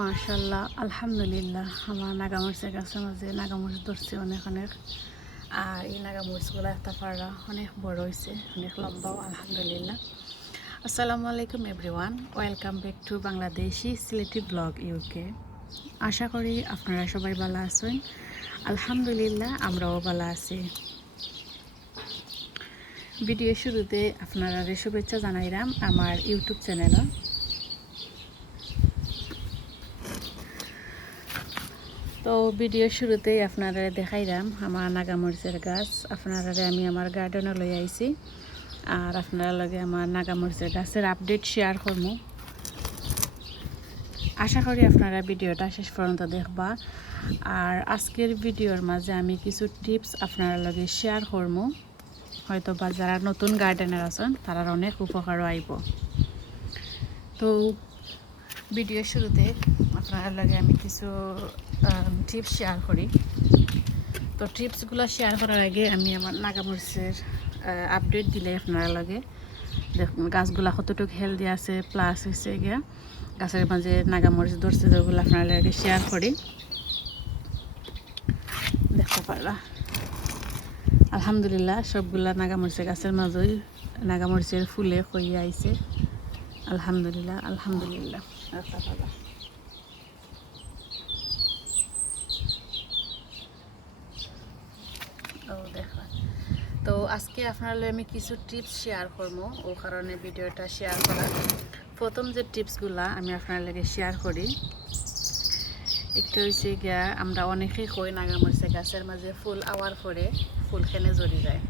মাশাআল্লাহ আলহামদুলিল্লাহ আমার নাগামরিচের গাছের মাঝে নাগামরিচ ধরছে অনেক অনেক। আর এই নাগামরিচগুলো একটা পাড়া অনেক বড় হয়েছে, অনেক লম্বাও আলহামদুলিল্লাহ। আসসালামু আলাইকুম everyone, welcome back to Bangladeshi Sylheti blog UK. আশা করি আপনারা সবাই ভালো আছেন। আলহামদুলিল্লাহ আমরাও ভালো আছি। ভিডিও শুরুতে আপনারা শুভেচ্ছা জানাইলাম আমার ইউটিউব চ্যানেল। তো ভিডিও শুরুতেই আপনারা দেখাইলাম আমার নাগামরিচের গাছ। আপনারা আমি আমার গার্ডেনে লই আইছি, আর আপনারা লগে আমার নাগামরিচের গাছের আপডেট শেয়ার করবো। আশা করি আপনারা ভিডিওটা শেষ পর্যন্ত দেখবা। আর আজকের ভিডিওর মাঝে আমি কিছু টিপস আপনারা লগে শেয়ার করবো, হয়তো বা যারা নতুন গার্ডেনার আছেন তারা অনেক উপকারও আইব। তো ভিডিও শুরুতে আপনার লগে আমি কিছু টিপস শেয়ার করি। তো টিপসগুলো শেয়ার করার আগে আমি আমার নাগামরিচের আপডেট দিলে আপনার লগে দেখুন গাছগুলা কতটুকু হেলদি আছে, প্লাস হয়েছে গিয়া গাছের মাঝে নাগামরিচ ধরছে, যেগুলো আপনার লগে শেয়ার করি। দেখতে পারলা আলহামদুলিল্লাহ সবগুলা নাগামরিচের গাছের মাঝেই নাগামরিচের ফুলে হইয়া আইছে। আলহামদুলিল্লাহ আলহামদুলিল্লাহ। দেখতে পারলা তো আজকে আপনার আমি কিছু টিপস শেয়ার করবো, ও কারণে ভিডিওটা শেয়ার করা। প্রথম যে টিপসগুলা আমি আপনার লাগে শেয়ার করি, একটু হয়েছে গিয়া আমরা অনেকেই কই নাগামরিচের গাছের মাঝে ফুল আওয়ার পরে ফুলখানে জ্বলি যায়।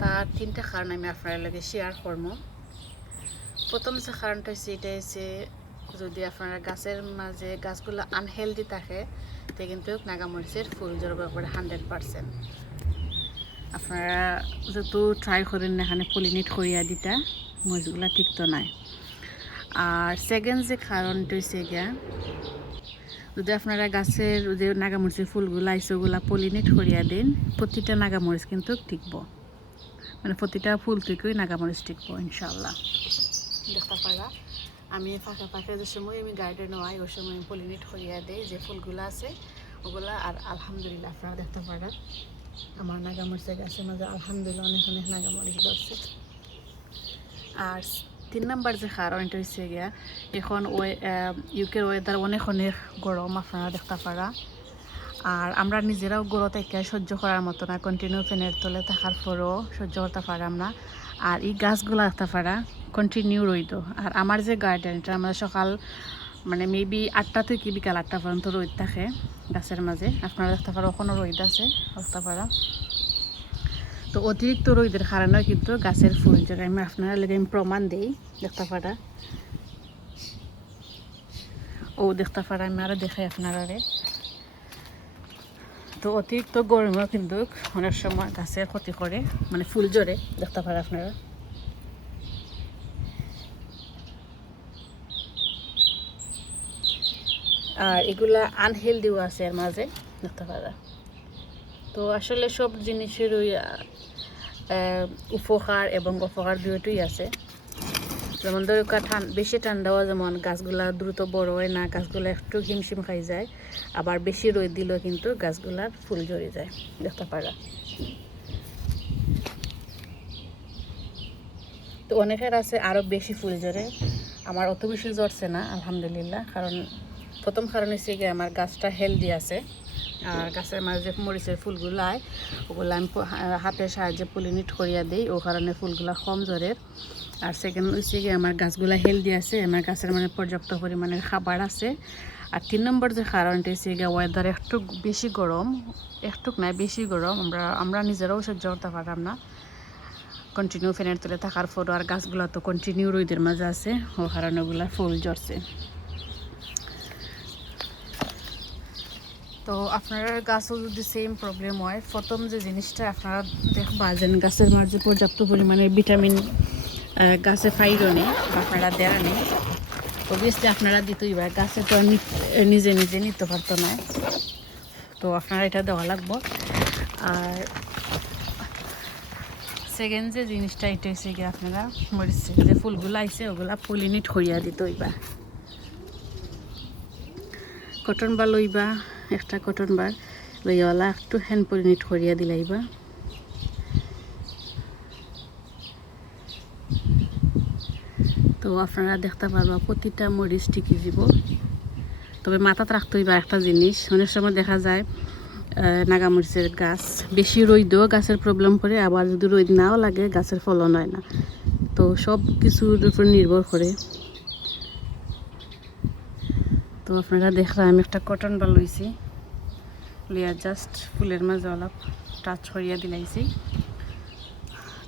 তার তিনটা কারণ আমি আপনার লাগে শেয়ার করবো। প্রথম যে কারণটা হচ্ছে এটা হচ্ছে, যদি আপনার গাছের মাঝে গাছগুলো আনহেলদি থাকে তো কিন্তু নাগামরিচের ফুল জ্বলবে পরে 100%। আপনারা যত ট্রাই করেন না এখানে পলিনেট করিয়া দিতা মরিচগুলা ঠিক তো নাই। আর সেকেন্ড যে কারণটা হচ্ছে গিয়া, যদি আপনারা গাছের যে নাগামরিচের ফুলগুলা আইসোগুলা পলিনেট করিয়া দেন, প্রতিটা নাগামরিচ কিন্তু টিকব, মানে প্রতিটা ফুল থেকেই নাগামরিচ টিকবো ইনশাল্লাহ। দেখতে পারা আমি ফাঁকা ফাঁকা যে সময় আমি গার্ডেনে আই ওই সময় আমি পলিনেট করিয়া দেই যে ফুলগুলো আছে ওগুলা। আর আলহামদুলিল্লাহ আপনারা দেখতে পারা আমার নাগামরিচের গাছের মাঝে আলহামদুলিল্লাহ অনেক অনেক নাগামরিচ ধরছে। আর 3 নাম্বার যে কারণটা হচ্ছে গিয়া, এখন ইউকের ওয়েদার অনেক অনেক গরম আপনারা দেখতে পারা। আর আমরা নিজেরাও গরম থেকে সহ্য করার মতো না, কন্টিনিউ ফ্যানের তলে থাকার পরেও সহ্য করতে পারাম না। আর এই গাছগুলো দেখতে পারা কন্টিনিউ রইদ। আর আমার যে গার্ডেনটা আমাদের সকাল মানে মেবি 8টা থেকে বিকাল 8টা পর্যন্ত রোদ থাকে গাছের মাঝে। আপনারা দেখতে পারা ওখানে রোদ আছে দেখতে পারা। তো অতিরিক্ত রোদের কারণেও কিন্তু গাছের ফুল যেটা আমি আপনারা লেগে আমি প্রমাণ দিই দেখতে পারা। ও দেখতে পারা আমি আরও দেখাই আপনারা। তো অতিরিক্ত গরমেও কিন্তু অনেক সময় গাছের ক্ষতি করে, মানে ফুল ঝরে দেখতে পারা আপনারা। আর এগুলা আনহেলদিও আছে এর মাঝে দেখতে পারা। তো আসলে সব জিনিসেরই উপকার এবং অপকার দুটোই আছে। যেমন ধরুন বেশি ঠান্ডাও যেমন গাছগুলা দ্রুত বড় হয় না, গাছগুলা একটু হিমশিম খাই যায়। আবার বেশি রোদ দিলেও কিন্তু গাছগুলার ফুল ঝরে যায় দেখতে পারা। তো অনেকের আছে আরও বেশি ফুল ঝরে, আমার অত বেশি ঝরছে না আলহামদুলিল্লাহ। কারণ প্রথম কারণ হচ্ছে গিয়ে আমার গাছটা হেলদি আছে, আর গাছের মাঝে যে মরিচের ফুলগুলো আয় ওগুলো আমি হাতের সাহায্যে পলিনেট করিয়া দিই, ও কারণে ফুলগুলো কম ঝরে। আর সেকেন্ড হচ্ছে গিয়ে আমার গাছগুলো হেলদি আছে, আমার গাছের মানে পর্যাপ্ত পরিমাণের খাবার আছে। আর 3 নম্বর যে কারণটা হচ্ছে গিয়ে ওয়েদার একটু বেশি গরম, একটু নাই বেশি গরম, আমরা নিজেরাও সহ্য করতে পারলাম না কন্টিনিউ ফ্যানের তলে থাকার পরও। আর গাছগুলো তো কন্টিনিউ রোদের মাঝে আছে, ও কারণে ওগুলো ফুল ঝরছে। তো আপনার গাছও যদি সেম প্রবলেম হয়, প্রথম যে জিনিসটা আপনারা দেখবা যেন গাছের মাঝে পর্যাপ্ত পরিমাণে ভিটামিন গাছে ফাইরও নেই বা আপনারা দেওয়া নেই। অবভিয়াসলি আপনারা দিতেই বা গাছে তো নিজে নিজে নিতে পারতো না, তো আপনারা এটা দেওয়া লাগবো। আর সেকেন্ড যে জিনিসটা এটা হচ্ছে গিয়ে আপনারা মরিচের যে ফুলগুলো আইছে ওগুলা পলিনেট করিয়া দিতেই বা। কটন বার লইবা, একটা কটন বার লইয়াওয়ালা একটু হ্যান্ড পলিনেট করিয়া দিলাইবা। তো আপনারা দেখতে পারবা প্রতিটা মরিচ টিকি যাব। তবে মাথাত রাখতে হইবা একটা জিনিস, অনেক সময় দেখা যায় নাগামরিচের গাছ বেশি রোদও গাছের প্রবলেম করে, আবার যদি রোদ নাও লাগে গাছের ফলন হয় না। তো সব কিছুর উপর নির্ভর করে। তো আপনারা দেখলাম আমি একটা কটন বার লইছি, লইয়া জাস্ট ফুলের মাঝে অলপ টাচ করিয়া দিলাইছি।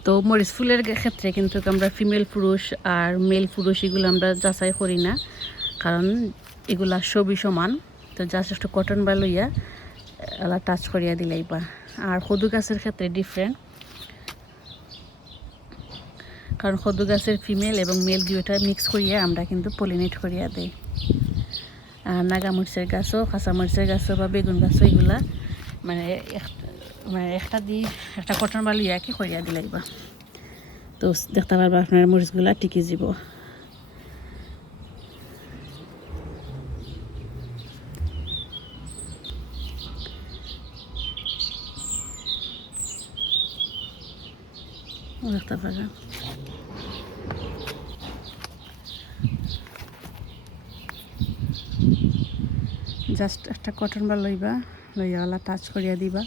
তো মরিচ ফুলের ক্ষেত্রে কিন্তু আমরা ফিমেল পুরুষ আর মেল পুরুষ এগুলো আমরা যাচাই করি না, কারণ এগুলা সবই সমান। তো জাস্ট একটু কটন বার লইয়া এলা টাচ করিয়া দিলাইবা। আর কদু গাছের ক্ষেত্রে ডিফারেন্ট, কারণ কদু গাছের ফিমেল এবং মেল দুইটা মিক্স করিয়া আমরা কিন্তু পলিনেট করিয়া দিই। আর নাগামরিচের গাছও, কাঁচামরিচের গাছও বা বেগুন গাছও এগুলা মানে একটা দিয়ে একটা কটন বার লইয়া কি করিয়া দিলাইবা। তো দেখতে পারবা আপনার মরিচগুলা টিকে যাব। দেখতে পারবা জাস্ট একটা কটন বার লইবা, লইয়াওয়ালা টাচ করিয়া দিবা।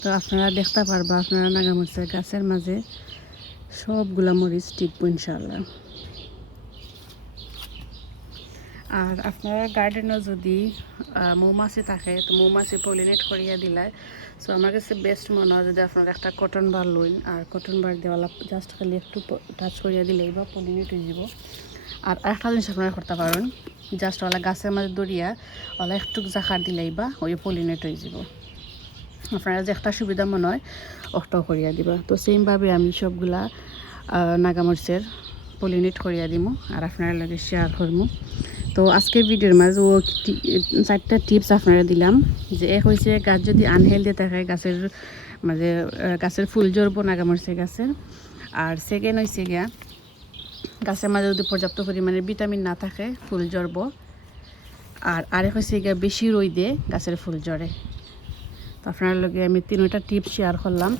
তো আপনারা দেখতে পারবা আপনারা নাগামরিচের গাছের মাঝে সবগুলা মরিচ টিকবো ইনশাআল্লাহ। আর আপনারা গার্ডেনও যদি মৌমাছি থাকে তো মৌমাছি পলিনেট করিয়া দিলায়। সো আমার কাছে বেস্ট মনে হয় যদি আপনারা একটা কটন বার লইন, আর কটন বার দেওয়ালা জাস্ট খালি একটু টাচ করিয়া দিলেই বা পলিনেট হয়ে যাব। আর একটা জিনিস আপনারা করতে পারেন, জাস্ট ওলা গাছের মাঝে দড়িয়া ওলা একটু জাখার দিলেই বা ওই পলিনেট হয়ে যাব। আপনারা যে একটা সুবিধা মনে হয় অক্টাও করিয়া দিবা। তো সেমভাবে আমি সবগুলা নাগামরিচের পলিনেট করিয়া দিব আর আপনারা লাগে শেয়ার করবো। তো আজকের ভিডিওর মাঝে ও 4টা টিপস আপনারা দিলাম। যে এক হয়েছে গাছ যদি আনহেলদি থাকে গাছের মাঝে গাছের ফুল জড়বো নাগামরিচের গাছের। আর সেকেন্ড হয়েছে গিয়া গাছের মাঝে যদি পর্যাপ্ত পরিমাণে ভিটামিন না থাকে ফুল জড়বো। আর আরেক হয়েছে গিয়া বেশি রোদে গাছের ফুল জড়ে। তো আপনার লগে আমি 3টা টিপস শেয়ার করলাম,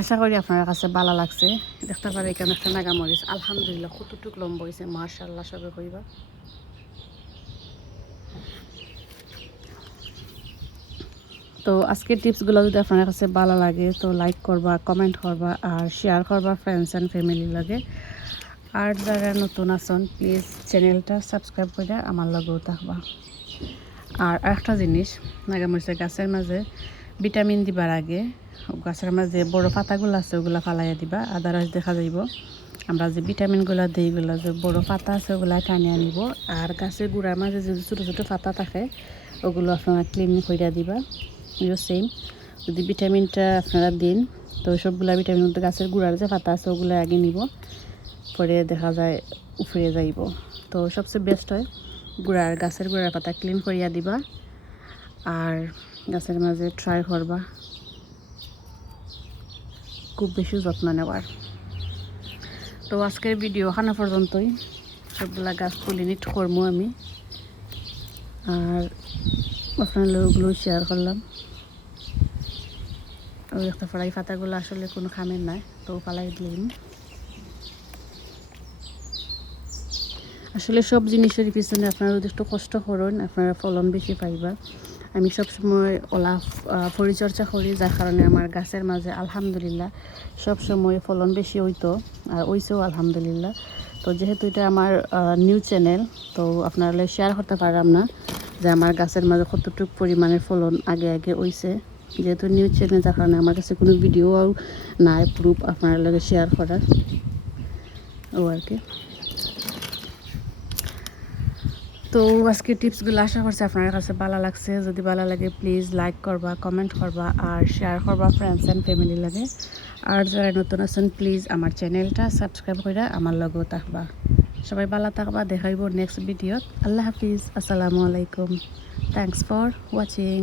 আশা করি আপনার কাছে ভালো লাগছে। দেখতে পারে এখানে একটা নাগামরিচ আলহামদুলিল্লাহ কতটুকু লম্বা হয়েছে, মাশাআল্লাহ সবে কইবা। তো আজকের টিপসগুলো যদি আপনার কাছে ভালো লাগে তো লাইক করবা, কমেন্ট করবা আর শেয়ার করবা ফ্রেন্ডস অ্যান্ড ফ্যামিলির লগে। আর যারা নতুন আছেন প্লিজ চ্যানেলটা সাবস্ক্রাইব করে আমার লগেও থাকবা। আর একটা জিনিস, নাগামরিচের গাছের মাঝে ভিটামিন দিবার আগে গাছের মাঝে বড় পাতাগুলো আছে ওগুলো ফালাইয়া দিবা। আদারওয়াইজ দেখা যাইব আমরা যে ভিটামিনগুলো দিই এগুলো যে বড় পাতা আছে ওগুলো টানিয়ে আনিব। আর গাছের গুঁড়ার মাঝে যে ছোটো ছোটো পাতা থাকে ওগুলো আপনারা ক্লিন করিয়া দিবা। ইউ সেম যদি ভিটামিনটা আপনারা দিন তো সবগুলা ভিটামিন গাছের গুঁড়ার যে পাতা আছে ওগুলো আগে নিব, পরে দেখা যায় উফরে যাইব। তো সবচেয়ে বেস্ট হয় গাছের গুঁড়ার পাতা ক্লিন করিয়া দিবা আর গাছের মাঝে ট্রাই করবা খুব বেশি যত্ন নেওয়ার। তো আজকের ভিডিও ওখানে পর্যন্তই, সবগুলা গাছ পলিনেট করবো আমি আর আপনার লোকগুলো শেয়ার করলাম। ওই একটা ফড়াই পাতাগুলো আসলে কোনো খামের নাই, তো ফালাই দিলাম। আসলে সব জিনিসের পিছনে আপনারা যদি একটু কষ্ট করেন আপনারা ফলন বেশি পাইবা। আমি সবসময় ওলা পরিচর্যা করি, যার কারণে আমার গাছের মাঝে আলহামদুলিল্লাহ সবসময় ফলন বেশি হইতো আর হইছেও আলহামদুলিল্লাহ। তো যেহেতু এটা আমার নিউ চ্যানেল তো আপনারা শেয়ার করতে পারলাম না যে আমার গাছের মাঝে কতটুকু পরিমাণের ফলন আগে আগে হইছে। যেহেতু নিউ চ্যানেল যার কারণে আমার কাছে কোনো ভিডিও নাই প্রুফ আপনার লগে শেয়ার করার ও আর কি। তো আজকে টিপসগুলো আশা করছি আপনার কাছে ভালো লাগছে। যদি ভালো লাগে প্লিজ লাইক করবা, কমেন্ট করবা আর শেয়ার করবা ফ্রেন্ডস অ্যান্ড ফ্যামিলি লাগে। আর যারা নতুন আছেন প্লিজ আমার চ্যানেলটা সাবস্ক্রাইব করে আমার লগেও থাকবা। সবাই ভালো থাকবা, দেখাইব নেক্সট ভিডিওত। আল্লাহ হাফিজ, আসসালামু আলাইকুম, থ্যাংকস ফর ওয়াচিং।